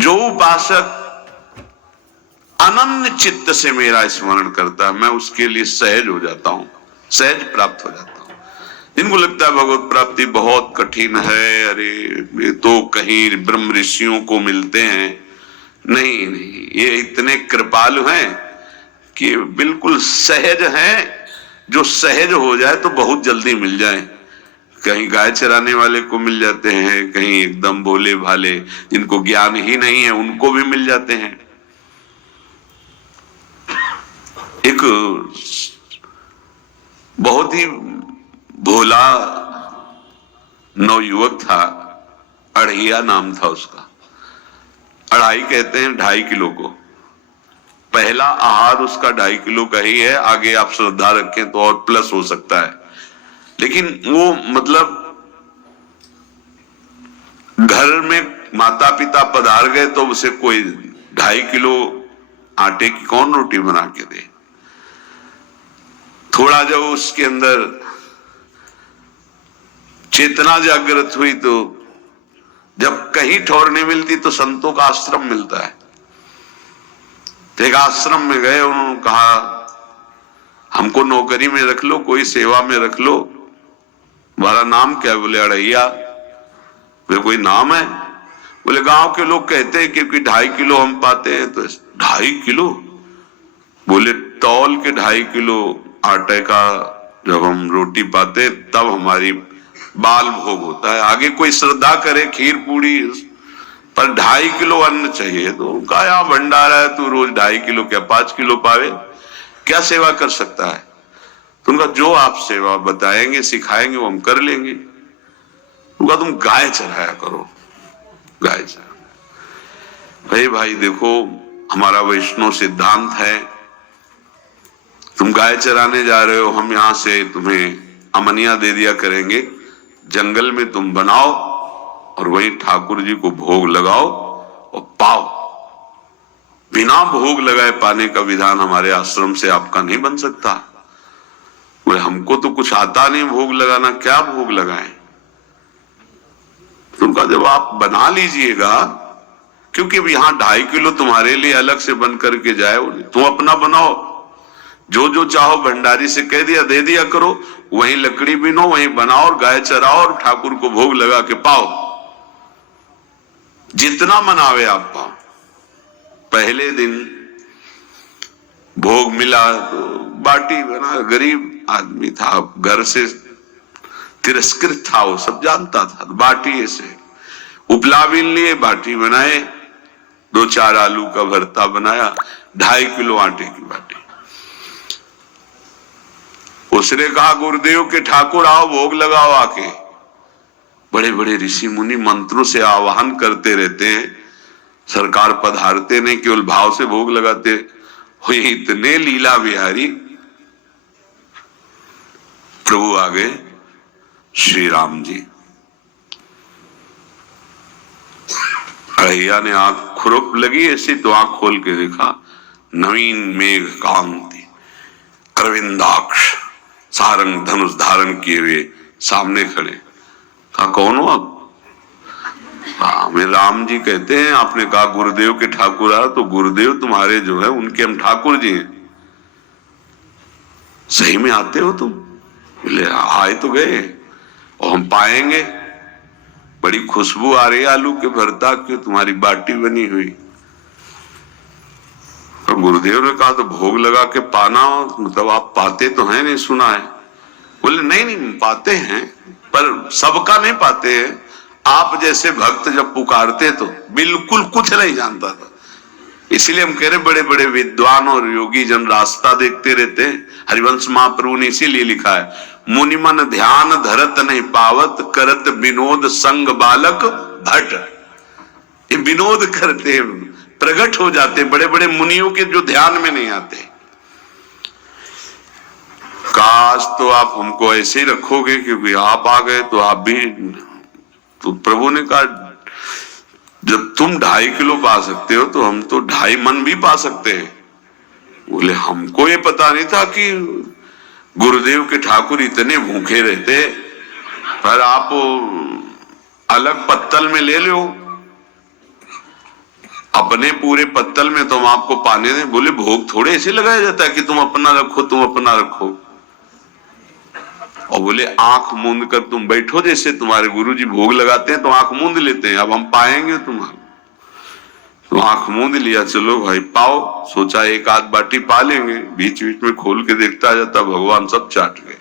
जो उपासक अनन्य चित्त से मेरा स्मरण करता है, मैं उसके लिए सहज हो जाता हूं, सहज प्राप्त हो जाता हूं। जिनको लगता है भगवत प्राप्ति बहुत कठिन है, अरे ये तो कहीं ब्रह्म ऋषियों को मिलते हैं, नहीं नहीं, ये इतने कृपालु हैं कि बिल्कुल सहज हैं। जो सहज हो जाए तो बहुत जल्दी मिल जाए। कहीं गाय चराने वाले को मिल जाते हैं, कहीं एकदम भोले भाले जिनको ज्ञान ही नहीं है उनको भी मिल जाते हैं। एक बहुत ही भोला नवयुवक था, अढ़िया नाम था उसका। अढ़ाई कहते हैं 2.5 किलो को। पहला आहार उसका 2.5 किलो का ही है, आगे आप श्रद्धा रखें तो और प्लस हो सकता है। लेकिन वो मतलब घर में माता पिता पधार गए तो उसे कोई 2.5 किलो आटे की कौन रोटी बना के दे। थोड़ा जब उसके अंदर चेतना जागृत हुई तो जब कहीं ठौर नहीं मिलती तो संतों का आश्रम मिलता है। तो एक आश्रम में गए, उन्होंने कहा हमको नौकरी में रख लो, कोई सेवा में रख लो, तुम्हारा नाम क्या है? बोले अढ़ैया। बोले कोई नाम है? बोले गांव के लोग कहते हैं क्योंकि 2.5 किलो हम पाते हैं। तो 2.5 किलो? बोले तौल के 2.5 किलो आटे का जब हम रोटी पाते तब हमारी बाल भोग होता है, आगे कोई श्रद्धा करे खीर पूड़ी, पर 2.5 किलो अन्न चाहिए। तो कहा यहाँ भंडारा है, तू रोज 2.5 किलो क्या 5 किलो पावे, क्या सेवा कर सकता है? तो उनका जो आप सेवा बताएंगे सिखाएंगे वो हम कर लेंगे। उनका तुम गाय चराया करो, गाय चरा। भाई देखो हमारा वैष्णव सिद्धांत है, तुम गाय चराने जा रहे हो, हम यहां से तुम्हें अमनिया दे दिया करेंगे, जंगल में तुम बनाओ और वहीं ठाकुर जी को भोग लगाओ और पाओ। बिना भोग लगाए पाने का विधान हमारे आश्रम से आपका नहीं बन सकता। बोले हमको तो कुछ आता नहीं भोग लगाना, क्या भोग लगाएं? तुमका जब आप बना लीजिएगा, क्योंकि अब यहाँ 2.5 किलो तुम्हारे लिए अलग से बन करके जाए, तुम अपना बनाओ, जो जो चाहो भंडारी से कह दिया दे दिया करो, वहीं लकड़ी बीनो, वहीं बनाओ और गाय चराओ और ठाकुर को भोग लगा के पाओ, जितना मनावे आप पाओ। पहले दिन भोग मिला तो बाटी बना, गरीब आदमी था, घर से तिरस्कृत था, वो सब जानता था। बाटी ऐसे उपला बीन लिए, बाटी बनाए, 2-4 आलू का भरता बनाया, 2.5 किलो आटे की बाटी। उसने कहा गुरुदेव के ठाकुर आओ भोग लगाओ आके। बड़े बड़े ऋषि मुनि मंत्रों से आवाहन करते रहते हैं, सरकार पधारते नहीं, केवल भाव से भोग लगाते हुए इतने लीला बिहारी। प्रभु आ गए श्री राम जी। अढ़ैया ने आंख खुरप लगी ऐसी तो आंख खोल के देखा, नवीन मेघ कांति, अरविंदाक्ष, सारंग धनुष धारण किए हुए सामने खड़े। कहा कौन हो आप? हमें राम जी कहते हैं। आपने कहा गुरुदेव के ठाकुर आ, तो गुरुदेव तुम्हारे जो है उनके हम ठाकुर जी हैं। सही में आते हो तुम? बोले आए तो गए और हम पाएंगे। बड़ी खुशबू आ रही है आलू के भरता की, तुम्हारी बाटी बनी हुई। तो गुरुदेव ने कहा तो भोग लगा के पाना, मतलब आप पाते तो हैं? नहीं सुना है। बोले नहीं नहीं पाते हैं, पर सबका नहीं पाते हैं। आप जैसे भक्त जब पुकारते तो बिल्कुल कुछ नहीं जानता था। इसीलिए हम कह रहे बड़े बड़े विद्वान और योगी जन रास्ता देखते रहते हैं। हरिवंश महाप्रभु ने इसीलिए लिखा है, मुनि मन ध्यान धरत नहीं पावत, करत विनोद संग बालक भट। ये विनोद करते प्रकट हो जाते बड़े बड़े मुनियों के जो ध्यान में नहीं आते। काश तो आप हमको ऐसे ही रखोगे, क्योंकि आप आ गए तो आप भी। तो प्रभु ने कहा जब तुम 2.5 किलो पा सकते हो तो हम तो 2.5 मन भी पा सकते हैं। बोले हमको ये पता नहीं था कि गुरुदेव के ठाकुर इतने भूखे रहते, पर आप अलग पत्तल में ले लो। अपने पूरे पत्तल में तुम आपको पाने दें। बोले भोग थोड़े ऐसे लगाया जाता है कि तुम अपना रखो, तुम अपना रखो। और बोले आंख मूंद कर तुम बैठो, जैसे तुम्हारे गुरुजी भोग लगाते हैं तो आंख मूंद लेते हैं, अब हम पाएंगे तुम्हारा। तो आंख मूंद लिया, चलो भाई पाओ। सोचा एक आध बाटी पा लेंगे, बीच बीच में खोल के देखता जाता, भगवान सब चाट गए।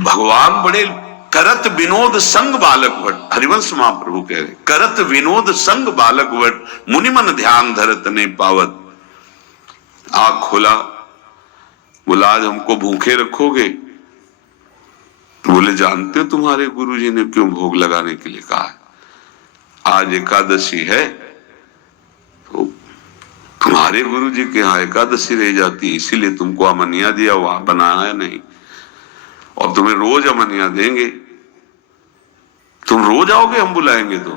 भगवान बड़े करत विनोद संग बालक वट, हरिवंश महाप्रभु कह रहे, करत विनोद संग बालक वट, मुनि मन ध्यान धरत ने पावत। आंख खोला, बोला आज हमको भूखे रखोगे? बोले जानते हो तुम्हारे गुरुजी ने क्यों भोग लगाने के लिए कहा है? आज एकादशी है, तो तुम्हारे गुरुजी के यहाँ एकादशी रह जाती, इसीलिए तुमको अमनिया दिया, वहां बनाया नहीं, और तुम्हें रोज अमनिया देंगे। तुम रोज आओगे, हम बुलाएंगे तो?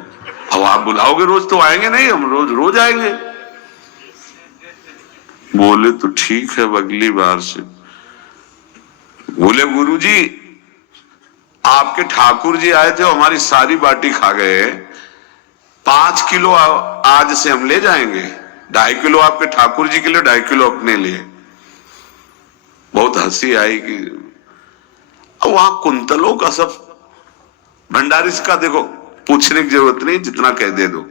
अब आप बुलाओगे रोज तो आएंगे नहीं, हम रोज रोज आएंगे। बोले तो ठीक है, अगली बार से। बोले गुरुजी आपके ठाकुर जी आए थे, हमारी सारी बाटी खा गए, 5 किलो आज से हम ले जाएंगे, 2.5 किलो आपके ठाकुर जी के लिए, 2.5 किलो अपने लिए। बहुत हंसी आई कि वहां कुंतलों का सब भंडारी का देखो, पूछने की जरूरत नहीं, जितना कह दे दो।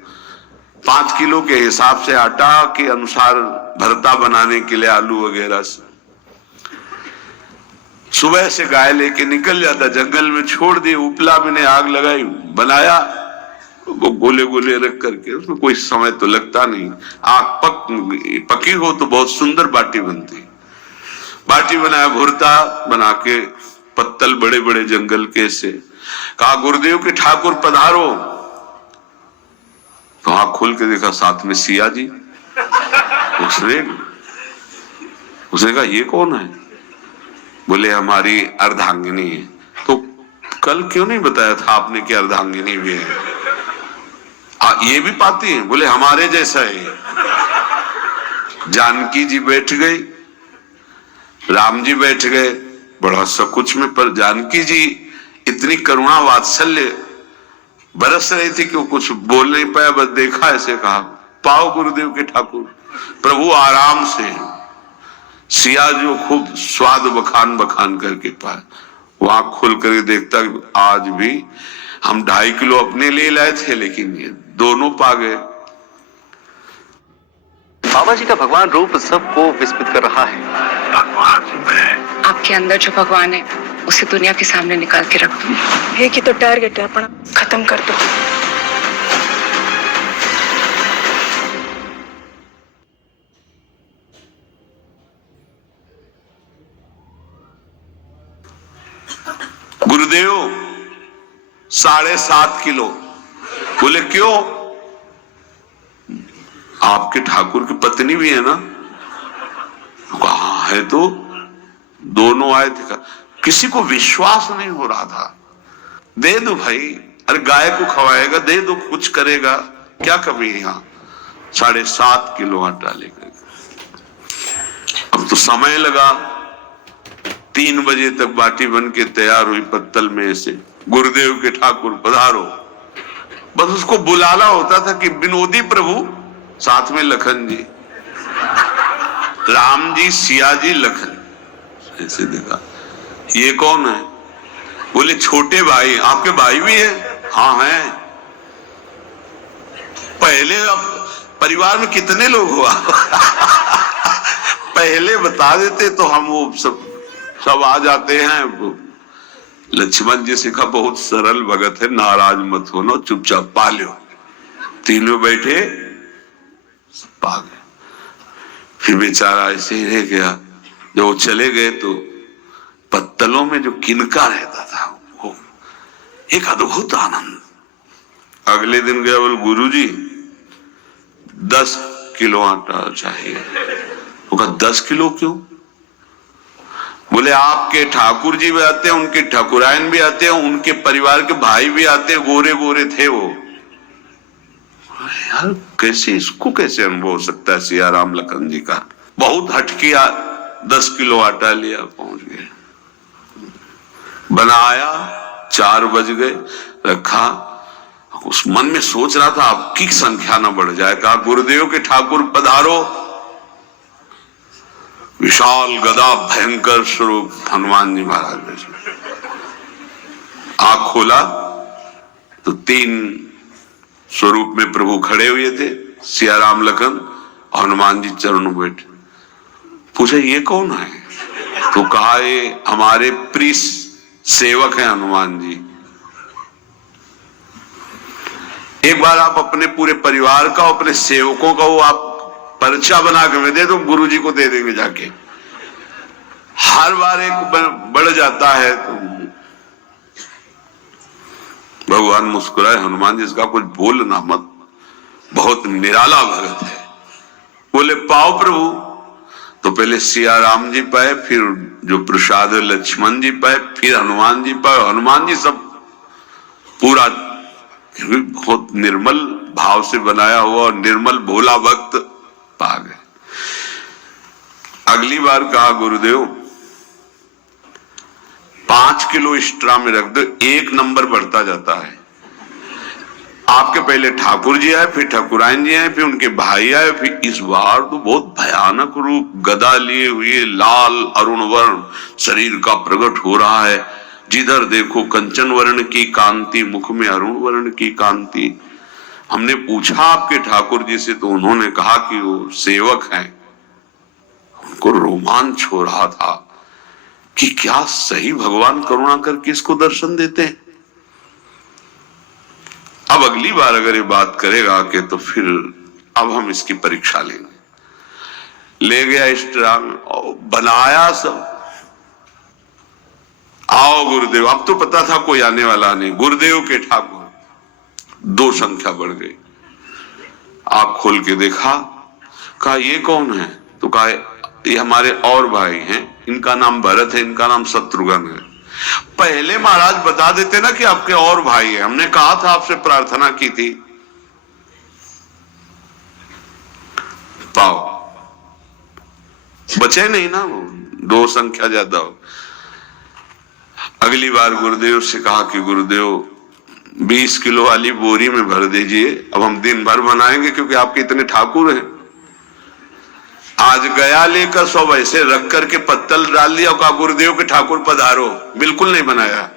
5 किलो के हिसाब से आटा के अनुसार भरता बनाने के लिए आलू वगैरह से सुबह से गाय लेके निकल जाता, जंगल में छोड़ दिए, उपला में ने आग लगाई, बनाया, वो गोले गोले रख करके, उसमें कोई समय तो लगता नहीं। आग पकी हो तो बहुत सुंदर बाटी बनती। बाटी बनाया, भुरता बना के, पत्तल बड़े बड़े जंगल के से, कहा गुरुदेव के ठाकुर पधारो। तो आंख खोल के देखा साथ में सिया जी। उसने कहा ये कौन है? बोले हमारी अर्धांगिनी है। तो कल क्यों नहीं बताया था आपने कि अर्धांगिनी भी है? ये भी पाती है? बोले हमारे जैसा है। जानकी जी बैठ गई, राम जी बैठ गए, बड़ा सकुच में, पर जानकी जी इतनी करुणा वात्सल्य बरस रही थी कि वो कुछ बोल नहीं पाया, बस देखा, ऐसे कहा पाओ गुरुदेव के ठाकुर। प्रभु आराम से, सिया जो खूब स्वाद बखान बखान करके पाए। वो आंख खोल कर देखता, आज भी हम 2.5 किलो अपने लिए लाए थे, लेकिन ये दोनों पा गए। बाबा जी का भगवान रूप सबको विस्मित कर रहा है। भगवान आपके अंदर जो भगवान है उसे दुनिया के सामने निकाल के रख दो। एक ही तो टारगेट है अपना, खत्म कर दो। गुरुदेव 7.5 किलो। बोले क्यों? आपके ठाकुर की पत्नी भी है ना? कहा है, तो दोनों आए थे। किसी को विश्वास नहीं हो रहा था। दे दो भाई, अरे गाय को खवाएगा, दे दो, कुछ करेगा, क्या कमी है यहाँ? 7.5 किलो आटा लेकर। अब तो समय लगा, 3 बजे तक बाटी बन के तैयार हुई पत्तल में से। गुरुदेव के ठाकुर पधारो, बस उसको बुलाना होता था कि विनोदी प्रभु, साथ में लखन जी, राम जी, सिया जी, लखन। ऐसे देखा, ये कौन है? बोले छोटे भाई। आपके भाई भी है? हाँ है। पहले, अब परिवार में कितने लोग हुआ? पहले बता देते तो हम वो सब आ जाते हैं। लक्ष्मण जी से कहा बहुत सरल भगत है, नाराज मत होना, चुपचाप पा लो। तीनों बैठे, पा गए। फिर बेचारा ऐसे ही रह गया। जब वो चले गए तो पत्तलों में जो किनका रहता था, वो एक अद्भुत आनंद। अगले दिन गया, बोले गुरुजी 10 किलो आटा चाहिए। वो कहा 10 किलो क्यों? बोले आपके ठाकुर जी भी आते हैं, उनके ठाकुरायन भी आते हैं, उनके परिवार के भाई भी आते हैं, गोरे गोरे थे वो। यार कैसे, इसको कैसे अनुभव हो सकता है? सिया राम लखन जी का बहुत हटकिया। 10 किलो आटा लिया, पहुंच गए, बनाया, 4 बज गए, रखा। उस मन में सोच रहा था आपकी संख्या न बढ़ जाए। कहा गुरुदेव के ठाकुर पधारो। विशाल गदा भयंकर स्वरूप हनुमान जी महाराज में आंख खोला तो 3 स्वरूप में प्रभु खड़े हुए थे, सिया राम लखन और हनुमान जी चरणों में बैठे। पूछा ये कौन है? तो कहा ये हमारे प्रिय सेवक हैं हनुमान जी। एक बार आप अपने पूरे परिवार का, अपने सेवकों का वो आप पर्चा बना के दे दो, गुरु जी को दे देंगे जाके। हर बार एक बढ़ जाता है तो भगवान मुस्कुराए, हनुमान जी इसका कुछ बोलना मत, बहुत निराला भगत है। बोले पाओ प्रभु। तो पहले सिया राम जी पाए, फिर जो प्रसाद लक्ष्मण जी पाए, फिर हनुमान जी पाए। हनुमान जी सब पूरा बहुत निर्मल भाव से बनाया हुआ और निर्मल भोला भक्त पा गए। अगली बार कहा गुरुदेव 5 किलो एक्स्ट्रा में रख दो, 1 नंबर बढ़ता जाता है। आपके पहले ठाकुर जी आए, फिर ठाकुरायन जी आए, फिर उनके भाई आए, फिर इस बार तो बहुत भयानक रूप गदा लिए हुए लाल अरुण वर्ण शरीर का प्रकट हो रहा है। जिधर देखो कंचन वर्ण की कांति, मुख में अरुण वर्ण की कांति। हमने पूछा आपके ठाकुर जी से तो उन्होंने कहा कि वो सेवक हैं। उनको रोमांच हो रहा था कि क्या सही भगवान करुणा करके इसको दर्शन देते हैं। अब अगली बार अगर ये बात करेगा कि तो फिर अब हम इसकी परीक्षा लेंगे। ले गया स्ट्रांग बनाया सब। आओ गुरुदेव। अब तो पता था कोई आने वाला नहीं। गुरुदेव के ठाकुर 2 संख्या बढ़ गई। आंख खोल के देखा, कहा ये कौन है? तो कहा ये हमारे और भाई हैं, इनका नाम भरत है, इनका नाम शत्रुघ्न है। पहले महाराज बता देते ना कि आपके और भाई है, हमने कहा था, आपसे प्रार्थना की थी। पाओ बचे नहीं ना, वो 2 संख्या ज्यादा हो। अगली बार गुरुदेव से कहा कि गुरुदेव 20 किलो वाली बोरी में भर दीजिए, अब हम दिन भर बनाएंगे क्योंकि आपके इतने ठाकुर हैं। आज गया लेकर सब ऐसे रख करके पत्तल डाल दिया और कहा गुरुदेव के ठाकुर पधारो। बिल्कुल नहीं बनाया।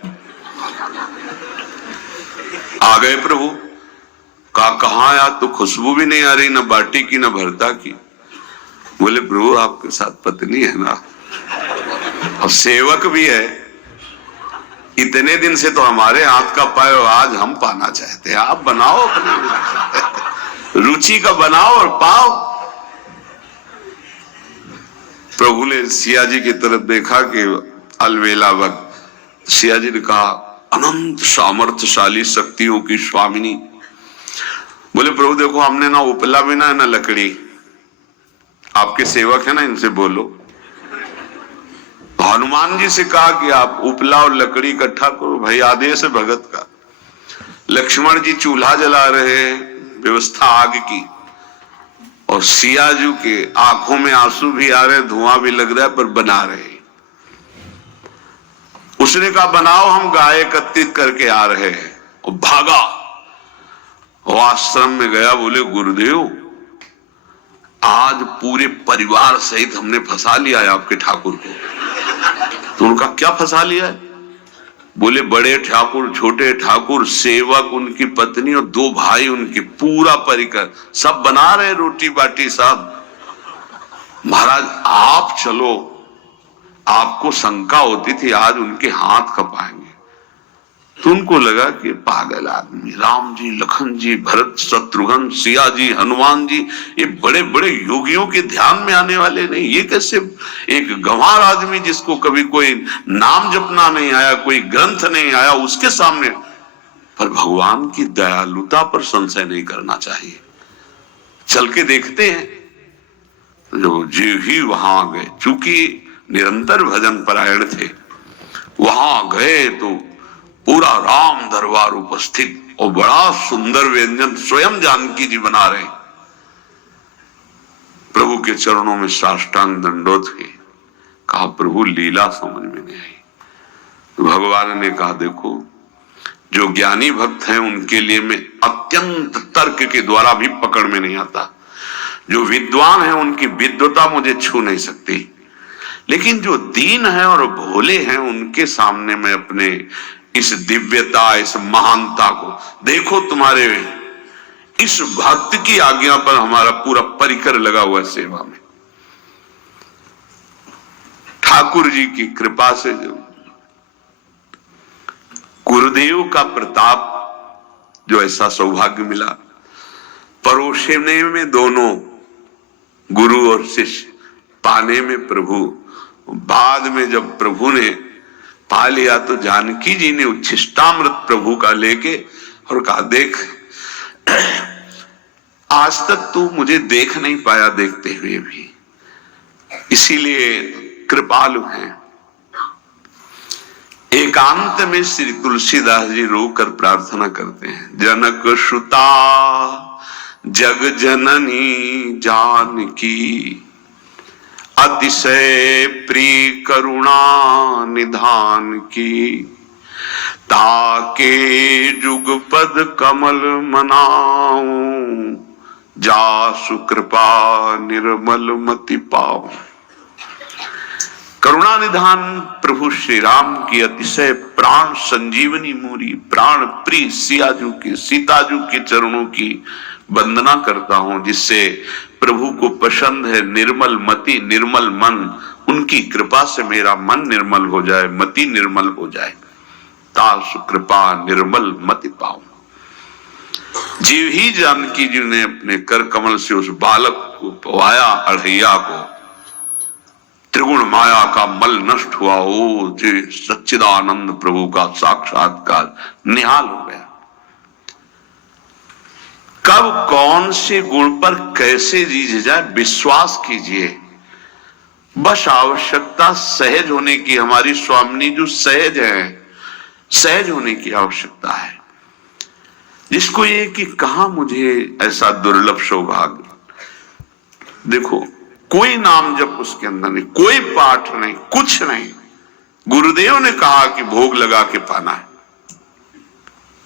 आ गए प्रभु। कहा कहां यार, तो खुशबू भी नहीं आ रही, ना बाटी की ना भरता की। बोले प्रभु आपके साथ पत्नी है ना, और सेवक भी है। इतने दिन से तो हमारे हाथ का पाए, आज हम पाना चाहते हैं। आप बनाओ, अपने रुचि का बनाओ और पाओ। प्रभु ने सिया जी की तरफ देखा कि अलवेला वक्त। सिया जी ने कहा अनंत सामर्थ्यशाली शक्तियों की स्वामिनी। बोले प्रभु देखो हमने ना उपला भी ना लकड़ी, आपके सेवक है ना, इनसे बोलो। हनुमान जी से कहा कि आप उपला और लकड़ी इकट्ठा करो, भाई आदेश है भगत का। लक्ष्मण जी चूल्हा जला रहे, व्यवस्था आग की, और सिया जी के आंखों में आंसू भी आ रहे, धुआं भी लग रहा है, पर बना रहे। उसने कहा बनाओ, हम गाय एकत्रित करके आ रहे हैं। और भागा, वो आश्रम में गया। बोले गुरुदेव आज पूरे परिवार सहित हमने फंसा लिया है आपके ठाकुर को। तो उनका क्या फंसा लिया है? बोले बड़े ठाकुर, छोटे ठाकुर, सेवक, उनकी पत्नी और 2 भाई उनके, पूरा परिकर सब बना रहे रोटी बाटी सब। महाराज आप चलो, आपको शंका होती थी आज उनके हाथ खपाएंगे। तो उनको लगा कि पागल आदमी, राम जी, लखन जी, भरत, शत्रुघ्न, सिया जी, हनुमान जी, ये बड़े बड़े योगियों के ध्यान में आने वाले नहीं। ये कैसे एक गंवार आदमी जिसको कभी कोई नाम जपना नहीं आया, कोई ग्रंथ नहीं आया, उसके सामने। पर भगवान की दयालुता पर संशय नहीं करना चाहिए। चल के देखते हैं। जो जी ही वहां गए, चूंकि निरंतर भजन परायण थे, वहां गए तो पूरा राम दरबार उपस्थित और बड़ा सुंदर व्यंजन स्वयं जानकी जी बना रहे। प्रभु के चरणों में साष्टांग दंडोत हुए। कहा प्रभु लीला समझ में नहीं आई। तो भगवान ने कहा देखो जो ज्ञानी भक्त हैं उनके लिए मैं अत्यंत तर्क के द्वारा भी पकड़ में नहीं आता। जो विद्वान हैं उनकी विद्वता मुझे छू नहीं सकती, लेकिन जो दीन है और भोले हैं उनके सामने मैं अपने इस दिव्यता, इस महानता को देखो। तुम्हारे इस भक्त की आज्ञा पर हमारा पूरा परिकर लगा हुआ है सेवा में। ठाकुर जी की कृपा से जो गुरुदेव का प्रताप, जो ऐसा सौभाग्य मिला, परोसने में दोनों गुरु और शिष्य, पाने में प्रभु। बाद में जब प्रभु ने पा लिया तो जानकी जी ने उच्छिष्टामृत प्रभु का लेके और कहा, देख आज तक तू मुझे देख नहीं पाया देखते हुए भी, इसीलिए कृपालु हैं। एकांत में श्री तुलसीदास जी रोकर प्रार्थना करते हैं, जनक सुता जग जननी जानकी, अतिशय प्रिय करुणा निधान की, ताके जुगपद कमल मनाऊं, जासु कृपा निर्मल मति पाऊं। करुणा निधान प्रभु श्री राम की अतिशय प्राण संजीवनी मूरी, प्राण प्रिय सियाजू की, सीताजू के चरणों की वंदना करता हूं, जिससे प्रभु को पसंद है निर्मल मति निर्मल मन। उनकी कृपा से मेरा मन निर्मल हो जाए, मति निर्मल हो जाए। तासु कृपा निर्मल मति पाऊं। जीव ही जानकी जी ने अपने कर कमल से उस बालक को पवाया, अढ़ैया को। त्रिगुण माया का मल नष्ट हुआ, ओ जी सच्चिदानंद प्रभु का साक्षात्कार निहाल हो गया। कब कौन से गुण पर कैसे रीझ जाए विश्वास कीजिए, बस आवश्यकता सहज होने की। हमारी स्वामिनी जो सहज है, सहज होने की आवश्यकता है। जिसको ये कि कहा मुझे ऐसा दुर्लभ सौभाग्य, देखो कोई नाम जप उसके अंदर नहीं, कोई पाठ नहीं, कुछ नहीं। गुरुदेव ने कहा कि भोग लगा के पाना है,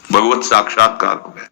भगवत साक्षात्कार हो गया।